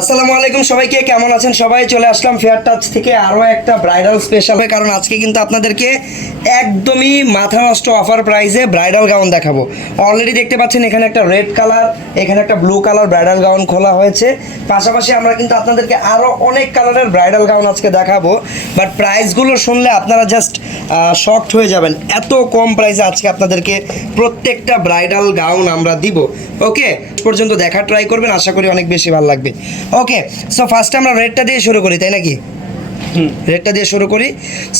আসসালামু আলাইকুম সবাইকে, কেমন আছেন সবাই? চলে আসলাম ফেয়ার টাচ থেকে আরও একটা ব্রাইডাল স্পেশাল কারণ আজকে কিন্তু আপনাদেরকে একদমই মাথা নষ্ট অফার প্রাইসে ব্রাইডাল গাউন দেখাবো। অলরেডি দেখতে পাচ্ছেন এখানে একটা রেড কালার এখানে একটা ব্লু কালার ব্রাইডাল গাউন খোলা হয়েছে। পাশাপাশি আমরা কিন্তু আপনাদেরকে আরও অনেক কালারের ব্রাইডাল গাউন আজকে দেখাবো। বাট প্রাইসগুলো শুনলে আপনারা জাস্ট শকড হয়ে যাবেন। এত কম প্রাইসে আজকে আপনাদেরকে প্রত্যেকটা ব্রাইডাল গাউন আমরা দিব। ওকে পর্যন্ত দেখা ট্রাই করবেন আশা করি অনেক বেশি ভালো লাগবে। ওকে সো ফার্স্টে আমরা রেডটা দিয়ে শুরু করি তাই নাকি? রেডটা দিয়ে শুরু করি।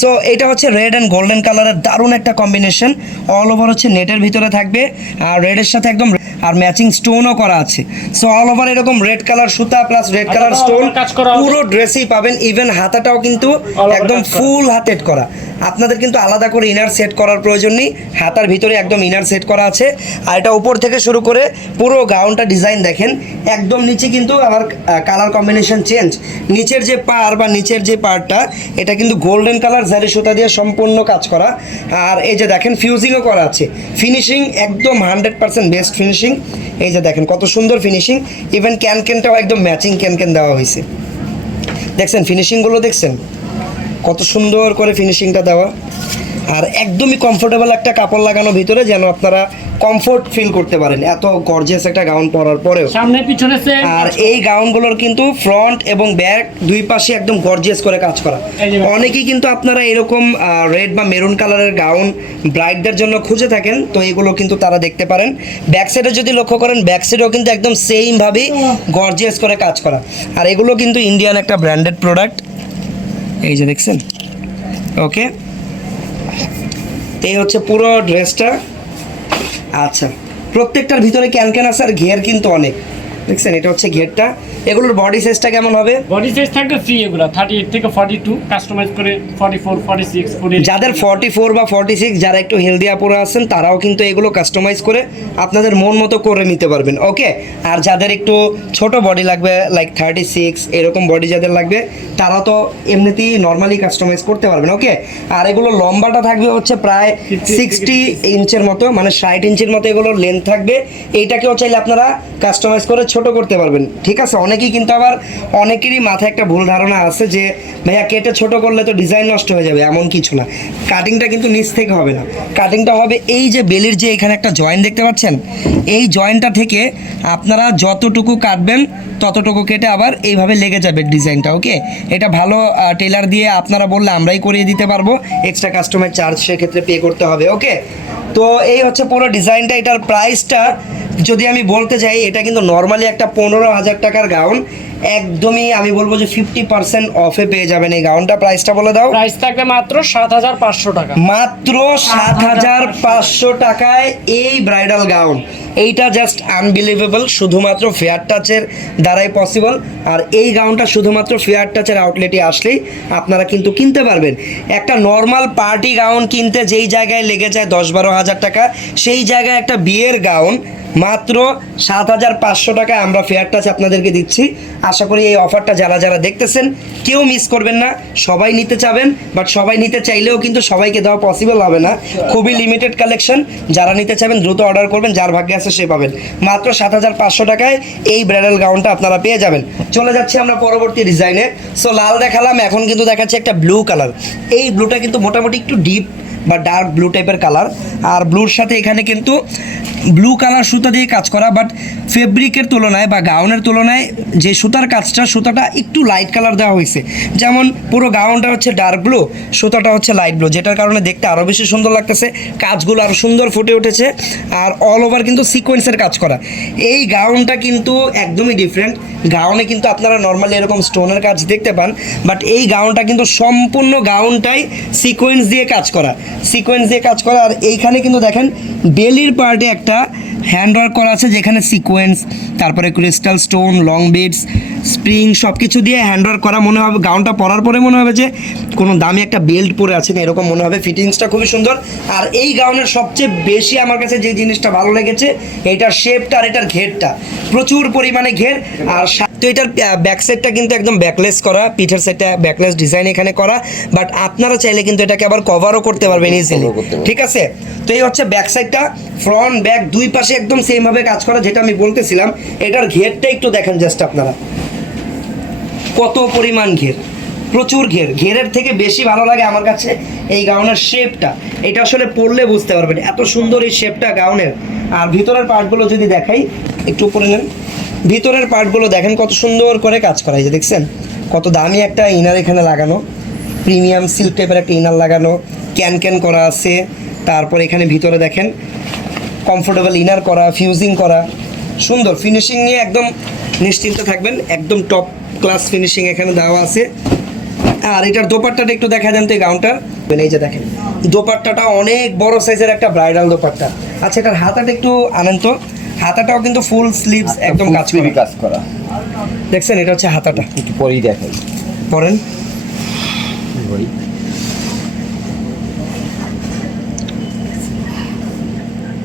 সো এটা হচ্ছে রেড অ্যান্ড গোল্ডেন কালারের দারুণ একটা কম্বিনেশন অল ওভার হচ্ছে নেটের ভিতরে থাকবে আর রেডের সাথে একদম আর ম্যাচিং স্টোনও করা আছে। সো অল ওভার এরকম রেড কালার সুতা প্লাস রেড কালার স্টোন। পুরো ড্রেসই পাবেন ইভেন হাতাটাও কিন্তু একদম ফুল হাতেড করা। আপনাদের কিন্তু আলাদা করে ইনার সেট করার প্রয়োজন নেই। হাতার ভিতরে একদম ইনার সেট করা আছে। আর এটা উপর থেকে শুরু করে পুরো গাউনটা ডিজাইন দেখেন। একদম নিচে কিন্তু আবার কালার কম্বিনেশন চেঞ্জ নিচের যে পার বা নিচের যে পার্টটা এটা কিন্তু গোল্ডেন কালার জারি সুতা দিয়ে সম্পূর্ণ কাজ করা। আর এই যে দেখেন ফিউজিংও করা আছে। ফিনিশিং একদম হান্ড্রেড পার্সেন্ট বেস্ট ফিনিশিং এই যে দেখেন, কত সুন্দর ফিনিশিং ইভেন ক্যান ক্যানটাও একদম ম্যাচিং ক্যান ক্যান দেওয়া হয়েছে। দেখছেন ফিনিশিংগুলো দেখছেন? কত সুন্দর করে ফিনিশিংটা দেওয়া। আর একদমই কমফোর্টেবল একটা কাপড় লাগানো ভিতরে যেন আপনারা কমফোর্ট ফিল করতে পারেন। এত গর্জিয়াস একটা গাউন পরার পরেও। সামনে পিছনে আর এই গাউনগুলোর কিন্তু ফ্রন্ট এবং ব্যাক দুই পাশে একদম গর্জিয়াস করে কাজ করা। অনেকেই কিন্তু আপনারা এরকম রেড বা মেরুন কালারের গাউন ব্রাইডদের জন্য খুঁজে থাকেন তো এগুলো কিন্তু তারা দেখতে পারেন। ব্যাক সাইডে যদি লক্ষ্য করেন ব্যাক সাইডেও কিন্তু একদম সেম ভাবেই গর্জিয়াস করে কাজ করা। আর এগুলো কিন্তু ইন্ডিয়ান একটা ব্র্যান্ডেড প্রোডাক্ট এই যে দেখছেন? ওকে? এই হচ্ছে পুরো ড্রেসটা। আচ্ছা প্রত্যেকটার ভিতরে ক্যান ক্যান আছে আর ঘের কিন্তু অনেক। দেখছেন এটা হচ্ছে ঘেরটা এগুলোর বডি সাইজটা কেমন হবে? বডি সাইজ থাকবে ফ্রি এগুলো থার্টি এইট থেকে ফর্টি টু কাস্টমাইজ করে ফর্টি ফোর ফর্টি সিক্স যাদের ফর্টি ফোর বা ফর্টি সিক্স যারা একটু হেলদি আপুরা আছেন তারাও কিন্তু এগুলো কাস্টমাইজ করে আপনাদের মন মতো করে নিতে পারবেন ওকে আর যাদের একটু ছোট বডি লাগবে লাইক থার্টি সিক্স এরকম বডি যাদের লাগবে তারা তো এমনিতেই নর্মালি কাস্টমাইজ করতে পারবেন ওকে আর এগুলো লম্বাটা থাকবে হচ্ছে প্রায় 50 সিক্সটি ইঞ্চের মতো মানে ষাট ইঞ্চির মতো এগুলোর লেন্থ থাকবে। এইটাকেও চাইলে আপনারা কাস্টমাইজ করে ছোট করতে পারবেন। ঠিক আছে? অনেকেই কিন্তু আবার, অনেকেরই মাথায় একটা ভুল ধারণা আছে যে, ভাইয়া, কেটে ছোট করলে তো ডিজাইন নষ্ট হয়ে যাবে। এমন কিছু না। কাটিংটা কিন্তু নিচ থেকে হবে না। কাটিংটা হবে এই যে বেলির যে এখানে একটা জয়েন্ট দেখতে পাচ্ছেন? এই জয়েন্টটা থেকে আপনারা যতটুকু কাটবেন, ততটুকু কেটে আবার এইভাবে লেগে যাবে ডিজাইনটা, ওকে? এটা ভালো টেলার দিয়ে আপনারা বললে আমরাই করিয়ে দিতে পারব। এক্সট্রা কাস্টমার চার্জ সেক্ষেত্রে পে করতে হবে, ওকে? তো এই হচ্ছে পুরো ডিজাইনটা, এটার প্রাইসটা যদি আমি বলতে চাই এটা কিন্তু নর্মালি একটা পনেরো হাজার টাকার গাউন একদমই আমি বলব যে ফিফটি পার্সেন্ট অফে পেয়ে যাবেন এই গাউনটা। প্রাইসটা বলে দাও। প্রাইস থাকবে মাত্র সাত হাজার পাঁচশো টাকা। মাত্র সাত হাজার পাঁচশো টাকায় এই ব্রাইডাল গাউন এইটা জাস্ট আনবিলিভেবল শুধুমাত্র ফেয়ার টাচের দ্বারাই পসিবল আর এই গাউনটা শুধুমাত্র ফেয়ার টাচের আউটলেটে আসলেই আপনারা কিন্তু কিনতে পারবেন। একটা নর্মাল পার্টি গাউন কিনতে যেই জায়গায় লেগে যায় দশ বারো হাজার টাকা সেই জায়গায় একটা বিয়ের গাউন মাত্র সাত হাজার পাঁচশো টাকা আমরা ফেয়ার টাচ আপনাদেরকে দিচ্ছি। আশা করি এই অফারটা যারা যারা দেখতেছেন, কেউ মিস করবেন না। সবাই নিতে চাবেন বাট সবাই নিতে চাইলেও কিন্তু সবাইকে দেওয়া পসিবল হবে না। খুবই লিমিটেড কালেকশন যারা নিতে চাইবেন, দ্রুত অর্ডার করবেন, যার ভাগ্যে আছে সে পাবেন। মাত্র সাত হাজার পাঁচশো টাকায় এই ব্রাইডাল গাউনটা আপনারা পেয়ে যাবেন। চলে যাচ্ছি আমরা পরবর্তী ডিজাইনে সো লাল দেখালাম, এখন কিন্তু দেখাচ্ছে একটা ব্লু কালার এই ব্লুটা কিন্তু মোটামুটি একটু ডিপ বা ডার্ক ব্লু টাইপের কালার আর ব্লুর সাথে এখানে কিন্তু ব্লু কালার সুতা দিয়ে কাজ করা বাট ফেব্রিকের তুলনায় বা গাউনের তুলনায় যে সুতার কাজটা, সুতাটা একটু লাইট কালার দেওয়া হয়েছে। যেমন পুরো গাউনটা হচ্ছে ডার্ক ব্লু সুতাটা হচ্ছে লাইট ব্লু যেটার কারণে দেখতে আরও বেশি সুন্দর লাগতেছে, কাজগুলো আরও সুন্দর ফুটে উঠেছে, আর অল ওভার কিন্তু সিকোয়েন্সের কাজ করা। এই গাউনটা কিন্তু একদমই ডিফারেন্ট গাউনে কিন্তু আপনারা নর্মালি এরকম স্টোনের কাজ দেখতে পান বাট এই গাউনটা কিন্তু সম্পূর্ণ গাউনটাই সিকোয়েন্স দিয়ে কাজ করা। সিকোয়েন্স দিয়ে কাজ করা। আর এইখানে কিন্তু দেখেন বেলির পার্টে একটা হ্যান্ড ওয়ার্ক করা আছে, যেখানে সিকোয়েন্স তারপরে crystal stone long beads spring সব কিছু দিয়ে হ্যান্ড ওয়ার্ক করা। মনে হবে গাউনটা পরার পরে মনে হবে যে কোনো দামি একটা বেল্ট পরে আছেন এরকম মনে হবে। ফিটিংসটা খুবই সুন্দর। আর এই গাউনের সবচেয়ে বেশি আমার কাছে যে জিনিসটা ভালো লেগেছে এটার শেপটা আর এটার ঘেরটা। প্রচুর পরিমাণে ঘের, আর তো এটার ব্যাক সাইডটা কিন্তু একদম ব্যাকলেস করা পিঠের সাইডটা ব্যাকলেস ডিজাইন এখানে করা বাট আপনারা চাইলে কিন্তু এটাকে আবার কভারও করতে পারবেন ইজিলি ঠিক আছে? তো এই হচ্ছে ব্যাক সাইডটা ফ্রন্ট ব্যাক দুই পাশে একদম সেম ভাবে কাজ করা যেটা আমি বলতেছিলাম। এটার ঘেরটা একটু দেখেন জাস্ট আপনারা। কত পরিমাণ ঘের? প্রচুর ঘের। ঘেরের থেকে বেশি ভালো লাগে আমার কাছে এই গাউনের শেপটা এটা আসলে পড়লে বুঝতে পারবেন। এত সুন্দর এই শেপটা গাউনের। আর ভিতরের পার্টগুলো যদি দেখাই একটু উপরে নেন। ভিতরের পার্টগুলো দেখেন কত সুন্দর করে কাজ করা যে দেখছেন? কত দামি একটা ইনার এখানে লাগানো। প্রিমিয়াম সিল্ক টাইপের একটা ইনার লাগানো, ক্যান ক্যান করা আছে। তারপর এখানে ভিতরে দেখেন কমফোর্টেবল ইনার করা ফিউজিং করা। সুন্দর ফিনিশিং নিয়ে একদম নিশ্চিন্ত থাকবেন, একদম টপ ক্লাস ফিনিশিং এখানে দেওয়া আছে। আর এটার দোপাট্টাটা একটু দেখা দেন তো এই গাউনটার এই যে দেখেন, দোপাট্টাটা অনেক বড় সাইজের একটা ব্রাইডাল দোপাট্টা। আচ্ছা এটার হাতাটা একটু আনেন তো। হাতাটাও কিন্তু ফুল স্লিভস একদম কাজ করা। কাজ করা। দেখছেন এটা হচ্ছে হাতাটা। একটু পরেই দেখাই। পরেন।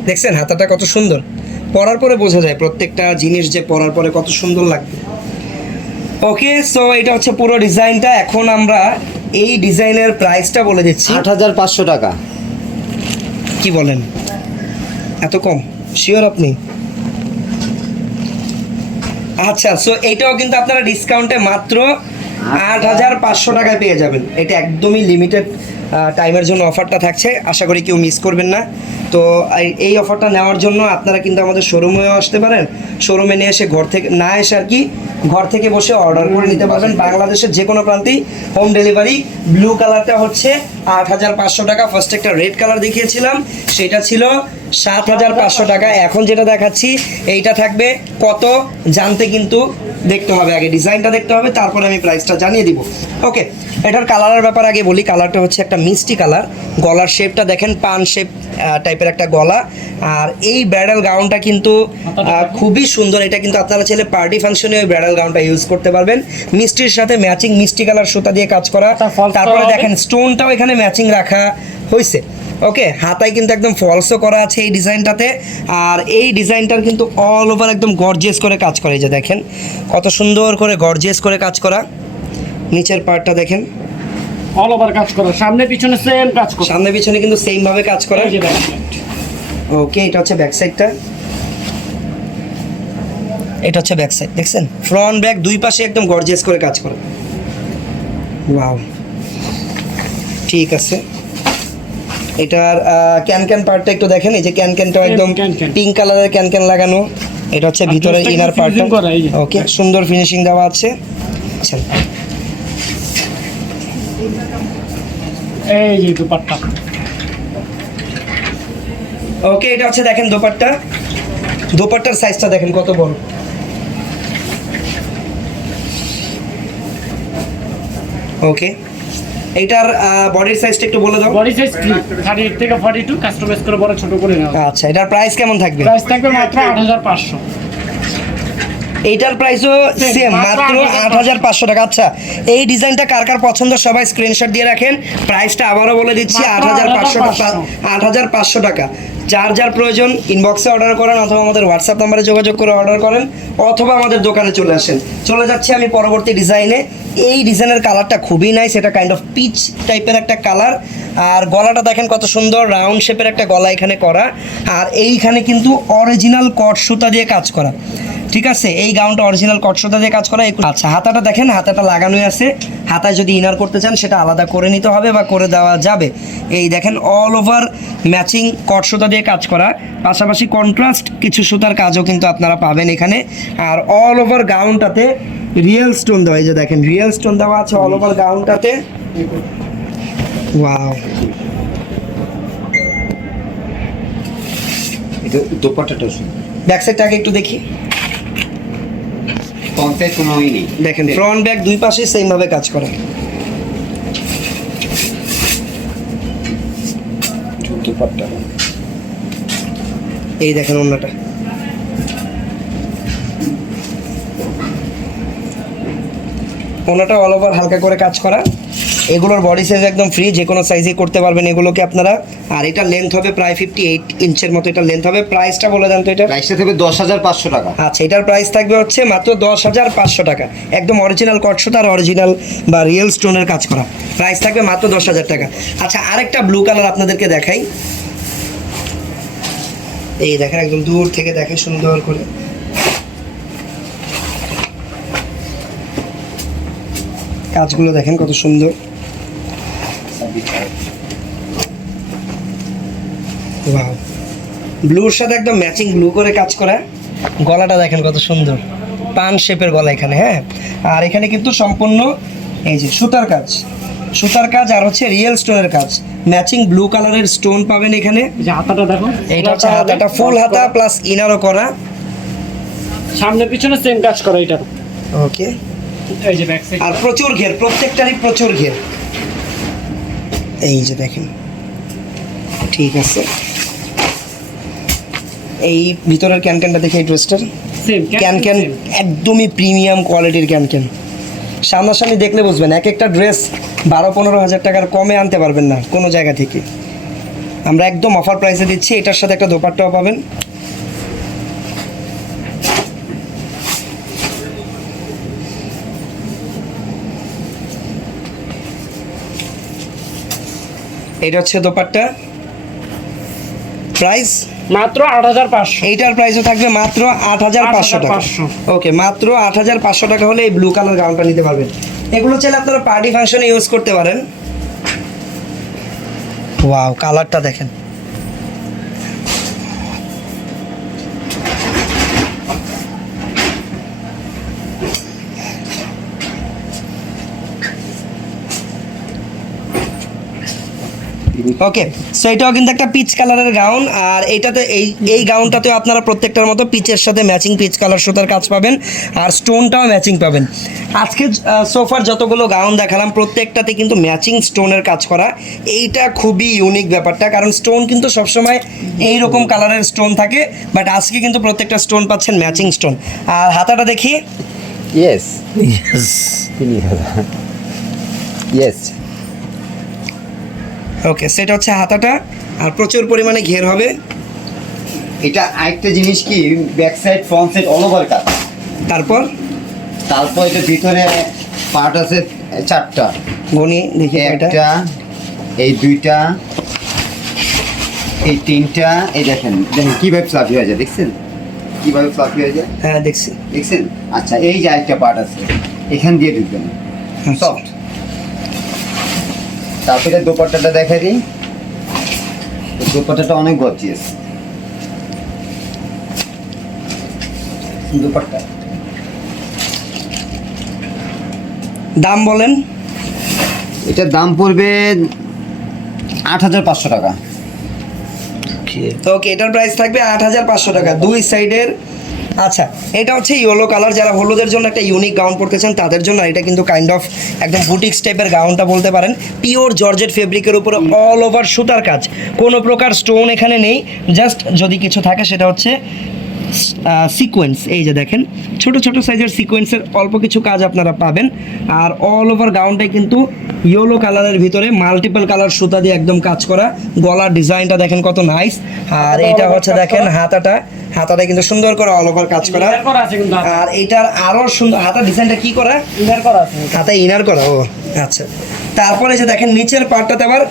দেখছেন হাতাটা কত সুন্দর। পরার পরে বোঝা যায় প্রত্যেকটা জিনিস যে পরার পরে কত সুন্দর লাগবে। ওকে সো এটা হচ্ছে পুরো ডিজাইনটা। এখন আমরা এই ডিজাইনের প্রাইসটা বলে দিচ্ছি। আট হাজার পাঁচশো টাকা। কি বলেন? এত কম? শিওর আপনি? আচ্ছা সো এটাও কিন্তু আপনারা ডিসকাউন্টে মাত্র আট হাজার পাঁচশো টাকায় পেয়ে যাবেন। এটা একদমই লিমিটেড টাইমের জন্য অফারটা থাকছে। আশা করি কেউ মিস করবেন না। তো এই- অফারটা নেওয়ার জন্য আপনারা কিন্তু আমাদের শোরুমেও আসতে পারেন। শোরুমে নিয়ে এসে ঘর থেকে, না এসে আর কি, ঘর থেকে বসে অর্ডার করে নিতে পারবেন। বাংলাদেশের যে কোনো প্রান্তেই হোম ডেলিভারি ব্লু কালারটা হচ্ছে আট হাজার পাঁচশো টাকা। ফার্স্ট একটা রেড কালার দেখিয়েছিলাম। সেটা ছিল সাত হাজার পাঁচশো টাকা। এখন যেটা দেখাচ্ছি এইটা থাকবে কত জানতে কিন্তু দেখতে হবে। আগে ডিজাইনটা দেখতে হবে তারপরে আমি প্রাইসটা জানিয়ে দিব। ওকে এটার কালারের ব্যাপার আগে বলি। কালারটা হচ্ছে একটা মিষ্টি কালার। গলার শেপটা দেখেন পান শেপ টাইপের একটা গলা। আর এই ব্রাইডাল গাউনটা কিন্তু খুবই সুন্দর। এটা কিন্তু আপনারা চাইলে পার্টি ফাংশনে ওই ব্রাইডাল গাউনটা ইউজ করতে পারবেন। মিষ্টির সাথে ম্যাচিং মিষ্টি কালার সুতা দিয়ে কাজ করা। তারপরে দেখেন স্টোনটাও এখানে ম্যাচিং রাখা হয়েছে ওকে হাতায় কিন্তু একদম ফলসও করা আছে এই ডিজাইনটাতে। আর এই ডিজাইনটার কিন্তু অল ওভার একদম গর্জিয়াস করে কাজ করে যে দেখেন। কত সুন্দর করে গর্জিয়াস করে কাজ করা। নিচের পার্টটা দেখেন। অল ওভার কাজ করা। সামনে পিছনে সেম কাজ করা। সামনে পিছনে কিন্তু সেম ভাবে কাজ করা। ওকে এটা হচ্ছে ব্যাক সাইডটা এটা হচ্ছে ব্যাক সাইড দেখছেন? ফ্রন্ট ব্যাক দুই পাশে একদম গর্জিয়াস করে কাজ করা। ওয়াও ঠিক আছে। এটার ক্যান ক্যান পার্টটা একটু দেখেন এই যে ক্যান ক্যানটা একদম ক্যান ক্যান। পিঙ্ক কালারের ক্যান ক্যান লাগানো। এটা হচ্ছে ভিতরে ইনার পার্টটা। ওকে সুন্দর ফিনিশিং দেওয়া আছে। আচ্ছা। এই যে দুপাট্টা। ওকে এটা হচ্ছে দেখেন দোপাট্টা। দোপাট্টার সাইজটা দেখেন কত বড়। ওকে এইটার বডির সাইজটা একটু বলে দাও। বডি সাইজ কি থার্টি এইট থেকে ফর্টি টু কাস্টমাইজ করে বড় ছোট করে নাও। আচ্ছা এটার প্রাইস কেমন থাকবে? প্রাইস থাকবে মাত্র আট হাজার পাঁচশো। এইটার প্রাইসও সেম মাত্র আট হাজার পাঁচশো। টাকা। আচ্ছা এই ডিজাইনটা কার কার পছন্দ? সবাই স্ক্রিনশট দিয়ে রাখেন। প্রাইসটা আবারও বলে দিচ্ছি আট হাজার পাঁচশো টাকা 8,500 আট হাজার পাঁচশো টাকা। যার যার প্রয়োজন ইনবক্সে অর্ডার করেন অথবা আমাদের হোয়াটসঅ্যাপ নাম্বারে যোগাযোগ করে অর্ডার করেন, অথবা আমাদের দোকানে চলে আসেন। চলে যাচ্ছি আমি পরবর্তী ডিজাইনে এই ডিজাইনের কালারটা খুবই নাই সেটা কাইন্ড অফ পিচ টাইপের একটা কালার আর গলাটা দেখেন কত সুন্দর রাউন্ড শেপের একটা গলা এখানে করা। আর এইখানে কিন্তু অরিজিনাল কট সুতা দিয়ে কাজ করা। ঠিক আছে? এই গাউনটা অরিজিনাল কটসুতা দিয়ে কাজ করা একটু- আচ্ছা হাতাটা দেখেন হাতাটা লাগানোই আছে। হাতায় যদি ইনার করতে চান সেটা আলাদা করে নিতে হবে বা করে দেওয়া যাবে। এই দেখেন অল ওভার ম্যাচিং কটসুতা দিয়ে কাজ করা। পাশাপাশি কন্ট্রাস্ট কিছু সুতার কাজও কিন্তু আপনারা পাবেন এখানে। আর অল ওভার গাউনটাতে রিয়েল স্টোন দেওয়া এই যে দেখেন রিয়েল স্টোন দেওয়া আছে অল ওভার গাউনটাতে ওয়াও এটা দোপাট্টাটা শুনুন ব্যাক সাইডটাকে একটু দেখি। পঞ্চায়েত কোনো নেই। দেখেন ফ্রন্ট ব্যাক দুই পাশে সেম ভাবে কাজ করে। এই দেখেন অন্যটা। ওনাটা অল ওভার হালকা করে কাজ করা। এগুলোর বডি সাইজ একদম ফ্রি যে কোনো সাইজে করতে পারবেন এগুলোকে আপনারা। আর এটা লেন্থ হবে প্রায় ফিফটি এইট ইঞ্চের মতো এটা লেন্থ হবে। প্রাইসটা বলে দেন তো এটা। প্রাইসটা থাকবে দশ হাজার পাঁচশো টাকা। আচ্ছা এটার প্রাইস থাকবে হচ্ছে মাত্র দশ হাজার পাঁচশো টাকা। একদম অরিজিনাল কটসুতা আর অরিজিনাল বা রিয়েল স্টোনের কাজ করা। প্রাইস থাকবে মাত্র দশ হাজার টাকা। আচ্ছা আরেকটা ব্লু কালার আপনাদেরকে দেখাই। এই দেখেন একদম দূর থেকে দেখে সুন্দর করে। কাজগুলো দেখেন কত সুন্দর। ওয়াও ব্লুর সাথে একদম ম্যাচিং ব্লু করে কাজ করা। গলাটা দেখেন কত সুন্দর। পান শেপের গলা এখানে হ্যাঁ? আর এখানে কিন্তু সম্পূর্ণ এই যে সুতার কাজ। সুতার কাজ আর হচ্ছে রিয়েল স্টোনের কাজ। ম্যাচিং ব্লু কালারের স্টোন পাবেন এখানে। এই যে হাতাটা দেখো। এইটা হচ্ছে হাতাটা ফুল হাতা প্লাস ইনারও করা। সামনে পিছনে সেম কাজ করা এটা। ওকে এই যে ব্যাক সাইড আর প্রচুর ঘের প্রত্যেকটারই প্রচুর ঘের। এই যে দেখেন। ঠিক আছে। এই ভিতরের ক্যান ক্যানটা দেখে এই ড্রেসটার? সেম ক্যান ক্যান একদমই প্রিমিয়াম কোয়ালিটির ক্যান ক্যান সামনাসামনি দেখলে বুঝবেন এক একটা ড্রেস বারো পনেরো হাজার টাকার কমে আনতে পারবেন না কোনো জায়গা থেকে। আমরা একদম অফার প্রাইসে দিচ্ছি এটার সাথে একটা দোপাট্টাও পাবেন। এটা হচ্ছে দোপাট্টা। প্রাইস মাত্র আট হাজার পাঁচশো। এইটার প্রাইসও থাকবে মাত্র আট হাজার পাঁচশো টাকা। ওকে মাত্র আট হাজার পাঁচশো টাকা হলে এই ব্লু কালার গাউনটা নিতে পারবেন। এগুলো চাইলে আপনারা পার্টি ফাংশনে ইউজ করতে পারেন। ওয়াও কালারটা দেখেন। ওকে সো এটাও কিন্তু একটা পিচ কালারের গাউন আর এইটাতে এই এই গাউনটাতেও আপনারা প্রত্যেকটার মতো পিচের সাথে ম্যাচিং পিচ কালার সুতার কাজ পাবেন আর স্টোনটাও ম্যাচিং পাবেন। আজকে সোফার যতগুলো গাউন দেখালাম প্রত্যেকটাতে কিন্তু ম্যাচিং স্টোনের কাজ করা। এইটা খুবই ইউনিক ব্যাপারটা কারণ স্টোন কিন্তু সবসময় এই রকম কালারের স্টোন থাকে বাট আজকে কিন্তু প্রত্যেকটা স্টোন পাচ্ছেন ম্যাচিং স্টোন আর হাতাটা দেখি। ইয়েস ইয়েস ওকে সেটা হচ্ছে হাতাটা আর প্রচুর পরিমাণে ঘের হবে। এটা আরেকটা জিনিস কি back side front side all over কাজ তারপর? তারপর এটা ভিতরে পার্ট আছে চারটা। গনি দেখি একটা এই দুইটা এই তিনটা এই দেখেন দেখেন কীভাবে ফ্লাফি হয়ে যায় দেখছেন? কীভাবে ফ্লাফি হয়ে যায়? হ্যাঁ দেখছি। দেখছেন? আচ্ছা এই যে আরেকটা পার্ট আছে এখান দিয়ে ঢুকবেন সফট তারপরে দোপাট্টাটা দেখা দিই। দোপাট্টাটা অনেক গর্জিয়াস। দোপাট্টা। দাম বলেন। এটার দাম পড়বে আট হাজার পাঁচশো টাকা। ওকে এটার প্রাইস থাকবে আট হাজার পাঁচশো টাকা। দুই সাইডের আচ্ছা এটা হচ্ছে ইয়েলো কালার যারা হলুদের জন্য একটা ইউনিক গাউন পরতেছেন তাদের জন্য এটা কিন্তু কাইন্ড অফ একদম বুটিক্স টাইপের গাউনটা বলতে পারেন। পিওর জর্জেট ফেব্রিকের উপরে অল ওভার সুতার কাজ। কোনো প্রকার স্টোন এখানে নেই। জাস্ট যদি কিছু থাকে সেটা হচ্ছে সিকোয়েন্স এই যে দেখেন ছোট ছোট সাইজের সিকোয়েন্সের অল্প কিছু কাজ আপনারা পাবেন। আর অল ওভার গাউনটাই কিন্তু ইয়েলো কালারের ভিতরে মাল্টিপল কালার সুতা দিয়ে একদম কাজ করা। গলার ডিজাইনটা দেখেন কত নাইস আর এটা হচ্ছে দেখেন হাতাটা। হাতাটা কিন্তু সুন্দর করে অল ওভার কাজ করা। আর এটার আরও সুন্দর হাতা ডিজাইনটা কি করা? ইনার করা আছে। হাতে ইনার করা ও আচ্ছা। তারপরে যে দেখেন নিচের পার্টটাতে আবার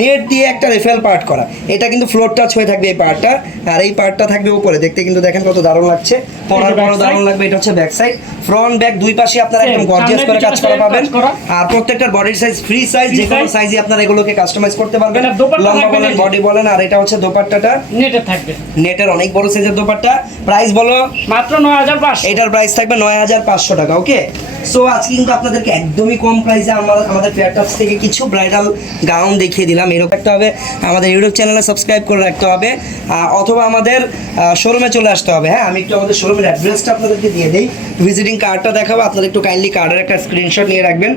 নেট দিয়ে একটা রেফেল পার্ট করা। এটা কিন্তু ফ্লোর টাচ হয়ে থাকবে এই পার্টটা আর এই পার্টটা থাকবে উপরে। দেখতে কিন্তু দেখেন কত দারুণ লাগছে। পরার পরও দারুণ লাগবে এটা হচ্ছে ব্যাক সাইড ফ্রন্ট ব্যাক দুই পাশে আপনারা একদম গর্জিয়াস করে কাজ করা পাবেন। আর প্রত্যেকটার বডির সাইজ ফ্রি সাইজ যে কোনো সাইজে আপনারা এগুলোকে কাস্টমাইজ করতে পারবেন। লম্বা বলেন বডি বলেন আর এটা হচ্ছে দোপাট্টাটা। নেটে থাকবে। নেটের অনেক বড় সাইজের দোপাট্টা। প্রাইস বলো? মাত্র নয় হাজার পাঁচশো। এটার প্রাইস থাকবে নয় হাজার পাঁচশো টাকা ওকে সো আজকে কিন্তু আপনাদেরকে একদমই কম প্রাইসে আমরা আমাদের ফেয়ারটাস থেকে কিছু ব্রাইডাল গাউন দেখিয়ে দিলাম, এরকম একটা হবে। আমাদের ইউটিউব চ্যানেলে সাবস্ক্রাইব করে রাখতে হবে অথবা আমাদের শোরুমে চলে আসতে হবে। হ্যাঁ আমি একটু আমাদের শোরুমের অ্যাড্রেসটা আপনাদেরকে দিয়ে দিই। ভিজিটিং কার্ডটা দেখাবো, আপনারা একটু কাইন্ডলি কার্ডের একটা স্ক্রিনশট নিয়ে রাখবেন।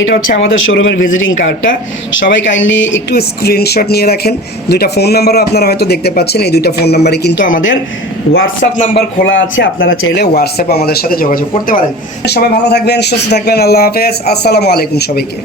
এটা হচ্ছে আমাদের শোরুমের ভিজিটিং কার্ডটা সবাই কাইন্ডলি একটু স্ক্রিনশট নিয়ে রাখেন। দুইটা ফোন নাম্বারও আপনারা হয়তো দেখতে পাচ্ছেন, এই দুইটা ফোন নাম্বারে কিন্তু আমাদের হোয়াটসঅ্যাপ নাম্বার খোলা আছে। আপনারা চাইলে হোয়াটসঅ্যাপ আমাদের সাথে যোগাযোগ করতে পারেন। সবাই ভালো থাকবেন, সুস্থ থাকবেন, আল্লাহ হাফেজ। আসসালামু আলাইকুম সবাইকে।